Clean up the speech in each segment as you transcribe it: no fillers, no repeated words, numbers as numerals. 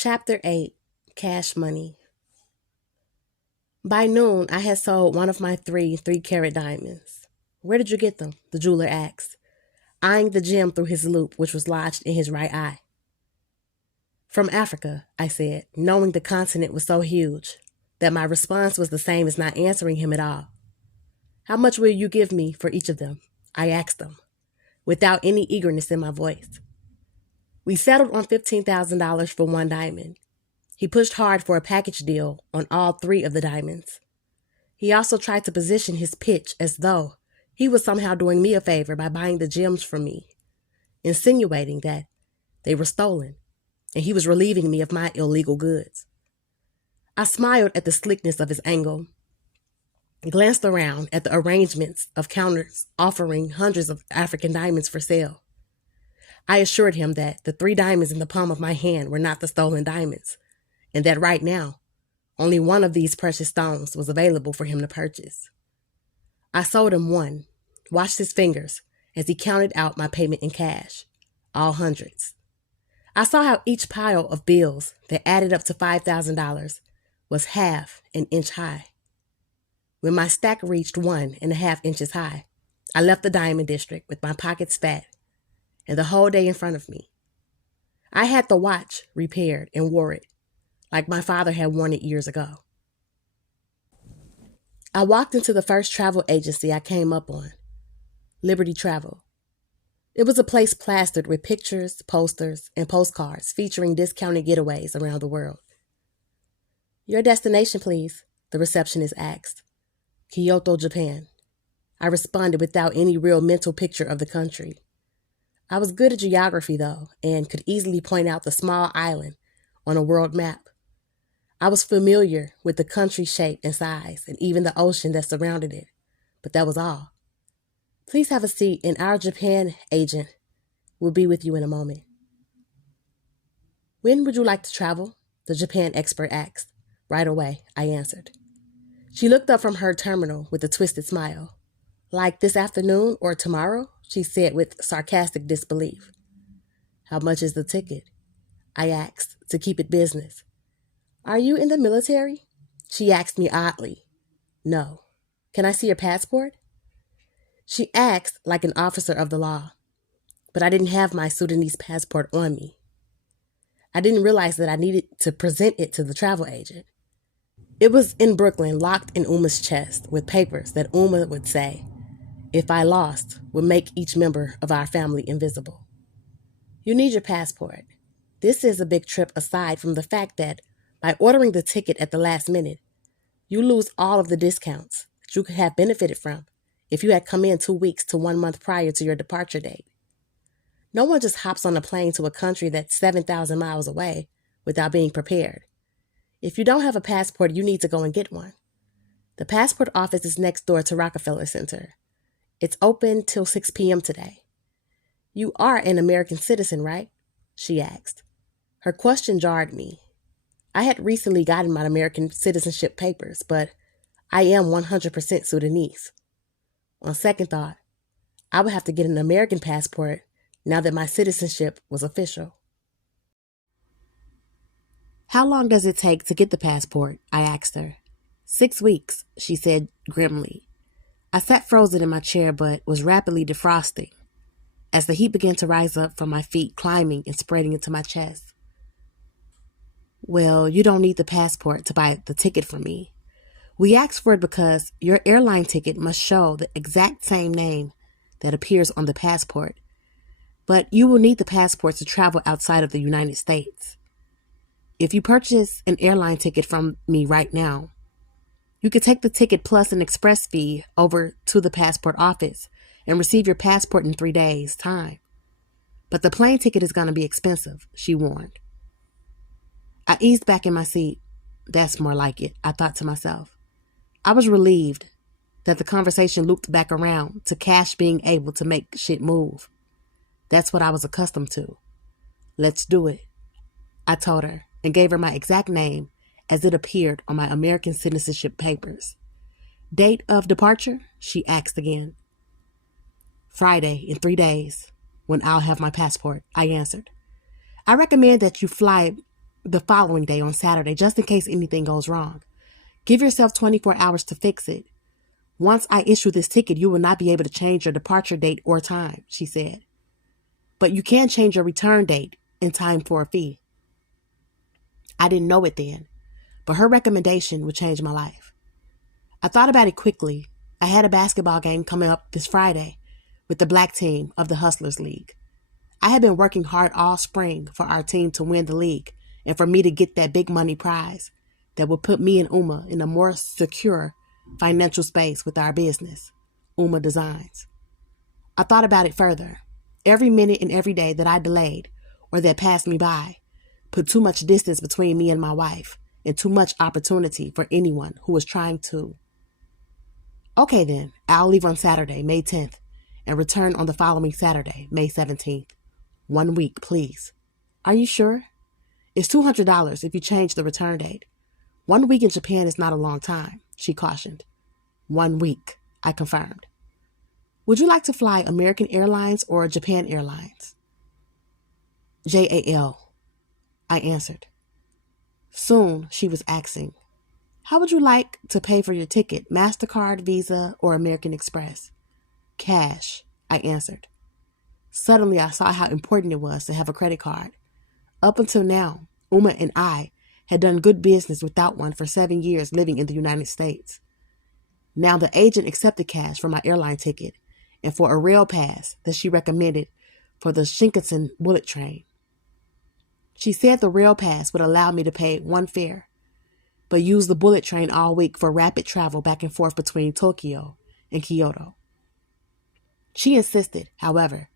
Chapter 8, Cash Money. By noon, I had sold one of my three 3-carat diamonds. Where did you get them? The jeweler asked, eyeing the gem through his loupe, which was lodged in his right eye. From Africa, I said, knowing the continent was so huge that my response was the same as not answering him at all. How much will you give me for each of them? I asked him, without any eagerness in my voice. We settled on $15,000 for one diamond. He pushed hard for a package deal on all 3 of the diamonds. He also tried to position his pitch as though he was somehow doing me a favor by buying the gems from me, insinuating that they were stolen and he was relieving me of my illegal goods. I smiled at the slickness of his angle, glanced around at the arrangements of counters offering hundreds of African diamonds for sale. I assured him that the 3 diamonds in the palm of my hand were not the stolen diamonds, and that right now, only one of these precious stones was available for him to purchase. I sold him one, watched his fingers as he counted out my payment in cash, all hundreds. I saw how each pile of bills that added up to $5,000 was half an inch high. When my stack reached 1.5 inches high, I left the diamond district with my pockets fat and the whole day in front of me. I had the watch repaired and wore it, like my father had worn it years ago. I walked into the first travel agency I came up on, Liberty Travel. It was a place plastered with pictures, posters, and postcards featuring discounted getaways around the world. Your destination, please, the receptionist asked. Kyoto, Japan. I responded without any real mental picture of the country. I was good at geography, though, and could easily point out the small island on a world map. I was familiar with the country's shape and size, and even the ocean that surrounded it, but that was all. Please have a seat, and our Japan agent will be with you in a moment. When would you like to travel? The Japan expert asked. Right away, I answered. She looked up from her terminal with a twisted smile. Like this afternoon or tomorrow? She said with sarcastic disbelief. How much is the ticket? I asked, to keep it business. Are you in the military? She asked me oddly. No. Can I see your passport? She asked like an officer of the law, but I didn't have my Sudanese passport on me. I didn't realize that I needed to present it to the travel agent. It was in Brooklyn, locked in Uma's chest with papers that Uma would say, if I lost, would make each member of our family invisible. You need your passport. This is a big trip aside from the fact that by ordering the ticket at the last minute, you lose all of the discounts that you could have benefited from if you had come in 2 weeks to 1 month prior to your departure date. No one just hops on a plane to a country that's 7,000 miles away without being prepared. If you don't have a passport, you need to go and get one. The passport office is next door to Rockefeller Center. It's open till 6 p.m. today. You are an American citizen, right? She asked. Her question jarred me. I had recently gotten my American citizenship papers, but I am 100% Sudanese. On second thought, I would have to get an American passport now that my citizenship was official. How long does it take to get the passport? I asked her. 6 weeks, she said grimly. I sat frozen in my chair but was rapidly defrosting as the heat began to rise up from my feet, climbing and spreading into my chest. Well, you don't need the passport to buy the ticket from me. We asked for it because your airline ticket must show the exact same name that appears on the passport, but you will need the passport to travel outside of the United States. If you purchase an airline ticket from me right now, you could take the ticket plus an express fee over to the passport office and receive your passport in 3 days' time. But the plane ticket is going to be expensive, she warned. I eased back in my seat. That's more like it, I thought to myself. I was relieved that the conversation looped back around to cash being able to make shit move. That's what I was accustomed to. Let's do it, I told her and gave her my exact name as it appeared on my American citizenship papers. Date of departure? She asked again. Friday, in 3 days, when I'll have my passport, I answered. I recommend that you fly the following day on Saturday, just in case anything goes wrong. Give yourself 24 hours to fix it. Once I issue this ticket, you will not be able to change your departure date or time, she said. But you can change your return date in time for a fee. I didn't know it then, but her recommendation would change my life. I thought about it quickly. I had a basketball game coming up this Friday with the black team of the Hustlers League. I had been working hard all spring for our team to win the league and for me to get that big money prize that would put me and Uma in a more secure financial space with our business, Uma Designs. I thought about it further. Every minute and every day that I delayed or that passed me by put too much distance between me and my wife and too much opportunity for anyone who was trying to. Okay then, I'll leave on Saturday, May 10th, and return on the following Saturday, May 17th. 1 week, please. Are you sure? It's $200 if you change the return date. 1 week in Japan is not a long time, she cautioned. 1 week, I confirmed. Would you like to fly American Airlines or Japan Airlines? JAL, I answered. Soon, she was asking, how would you like to pay for your ticket, MasterCard, Visa, or American Express? Cash, I answered. Suddenly, I saw how important it was to have a credit card. Up until now, Uma and I had done good business without one for 7 years living in the United States. Now the agent accepted cash for my airline ticket and for a rail pass that she recommended for the Shinkansen bullet train. She said the rail pass would allow me to pay one fare, but use the bullet train all week for rapid travel back and forth between Tokyo and Kyoto. She insisted, however,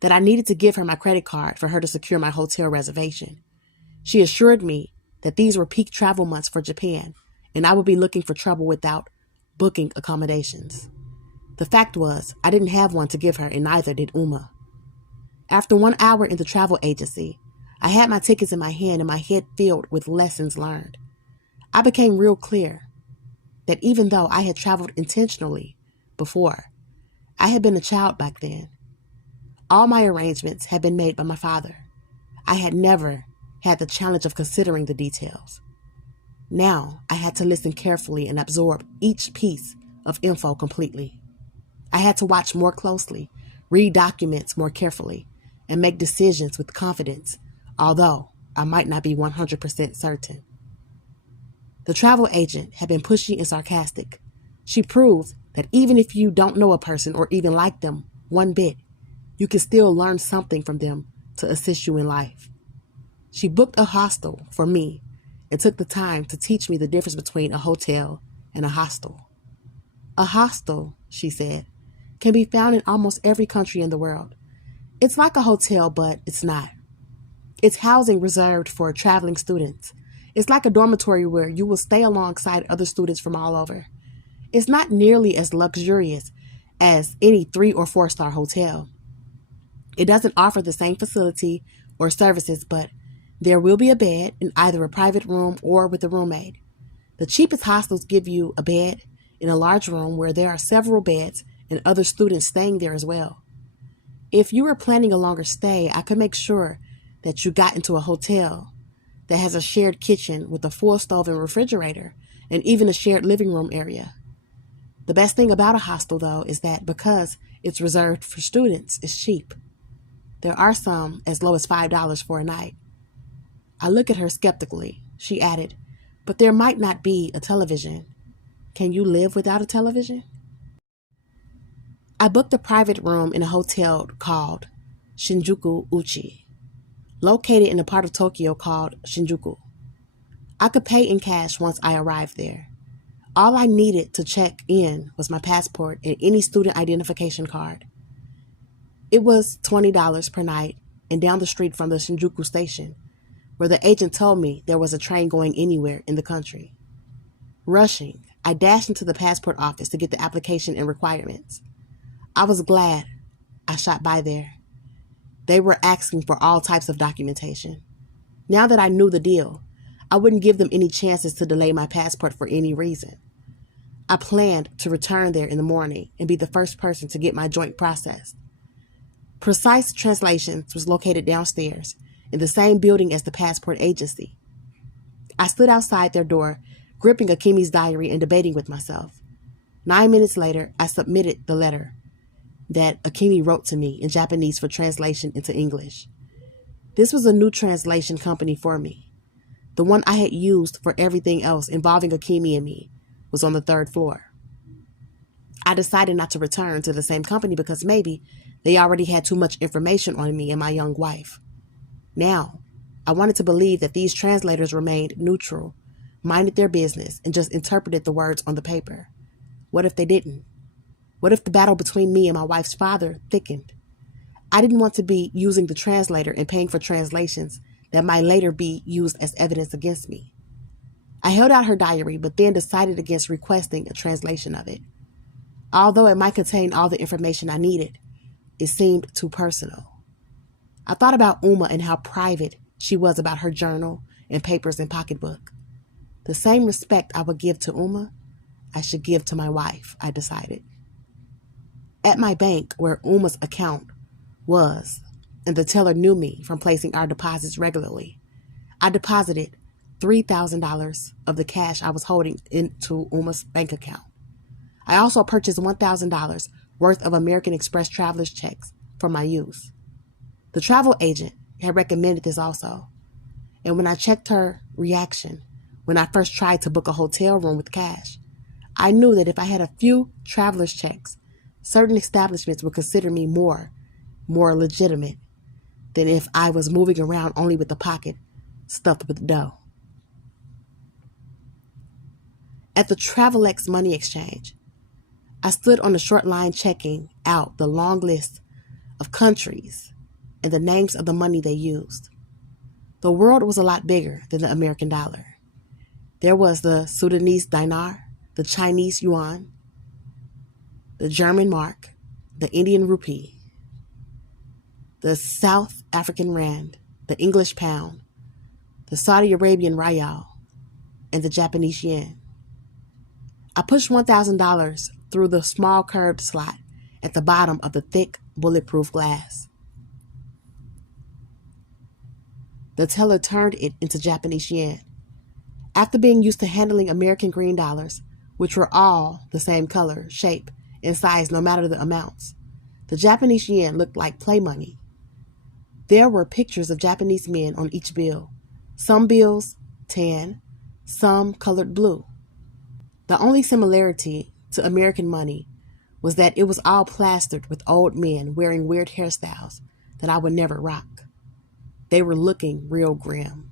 that I needed to give her my credit card for her to secure my hotel reservation. She assured me that these were peak travel months for Japan, and I would be looking for trouble without booking accommodations. The fact was, I didn't have one to give her, and neither did Uma. After 1 hour in the travel agency, I had my tickets in my hand and my head filled with lessons learned. I became real clear that even though I had traveled intentionally before, I had been a child back then. All my arrangements had been made by my father. I had never had the challenge of considering the details. Now I had to listen carefully and absorb each piece of info completely. I had to watch more closely, read documents more carefully, and make decisions with confidence, although I might not be 100% certain. The travel agent had been pushy and sarcastic. She proved that even if you don't know a person or even like them one bit, you can still learn something from them to assist you in life. She booked a hostel for me and took the time to teach me the difference between a hotel and a hostel. A hostel, she said, can be found in almost every country in the world. It's like a hotel, but it's not. It's housing reserved for traveling students. It's like a dormitory where you will stay alongside other students from all over. It's not nearly as luxurious as any 3- or 4-star hotel. It doesn't offer the same facility or services, but there will be a bed in either a private room or with a roommate. The cheapest hostels give you a bed in a large room where there are several beds and other students staying there as well. If you were planning a longer stay, I could make sure that you got into a hotel that has a shared kitchen with a full stove and refrigerator and even a shared living room area. The best thing about a hostel, though, is that because it's reserved for students, it's cheap. There are some as low as $5 for a night. I look at her skeptically. She added, but there might not be a television. Can you live without a television? I booked a private room in a hotel called Shinjuku Uchi, located in a part of Tokyo called Shinjuku. I could pay in cash once I arrived there. All I needed to check in was my passport and any student identification card. It was $20 per night and down the street from the Shinjuku station, where the agent told me there was a train going anywhere in the country. Rushing, I dashed into the passport office to get the application and requirements. I was glad I shot by there. They were asking for all types of documentation. Now that I knew the deal, I wouldn't give them any chances to delay my passport for any reason. I planned to return there in the morning and be the first person to get my joint processed. Precise Translations was located downstairs, in the same building as the passport agency. I stood outside their door, gripping Akimi's diary and debating with myself. 9 minutes later, I submitted the letter that Akimi wrote to me in Japanese for translation into English. This was a new translation company for me. The one I had used for everything else involving Akimi and me was on the 3rd floor. I decided not to return to the same company because maybe they already had too much information on me and my young wife. Now, I wanted to believe that these translators remained neutral, minded their business, and just interpreted the words on the paper. What if they didn't? What if the battle between me and my wife's father thickened? I didn't want to be using the translator and paying for translations that might later be used as evidence against me. I held out her diary, but then decided against requesting a translation of it. Although it might contain all the information I needed, it seemed too personal. I thought about Uma and how private she was about her journal and papers and pocketbook. The same respect I would give to Uma, I should give to my wife, I decided. At my bank, where Uma's account was, and the teller knew me from placing our deposits regularly, I deposited $3,000 of the cash I was holding into Uma's bank account. I also purchased $1,000 worth of American Express traveler's checks for my use. The travel agent had recommended this also, and when I checked her reaction when I first tried to book a hotel room with cash, I knew that if I had a few traveler's checks, certain establishments would consider me more legitimate than if I was moving around only with a pocket stuffed with dough. At the Travelex Money Exchange, I stood on the short line checking out the long list of countries and the names of the money they used. The world was a lot bigger than the American dollar. There was the Sudanese dinar, the Chinese yuan, the German mark, the Indian rupee, the South African rand, the English pound, the Saudi Arabian riyal, and the Japanese yen. I pushed $1,000 through the small curved slot at the bottom of the thick, bulletproof glass. The teller turned it into Japanese yen. After being used to handling American green dollars, which were all the same color, shape, and size no matter the amounts, the Japanese yen looked like play money. There were pictures of Japanese men on each bill, some bills tan, some colored blue. The only similarity to American money was that it was all plastered with old men wearing weird hairstyles that I would never rock. They were looking real grim.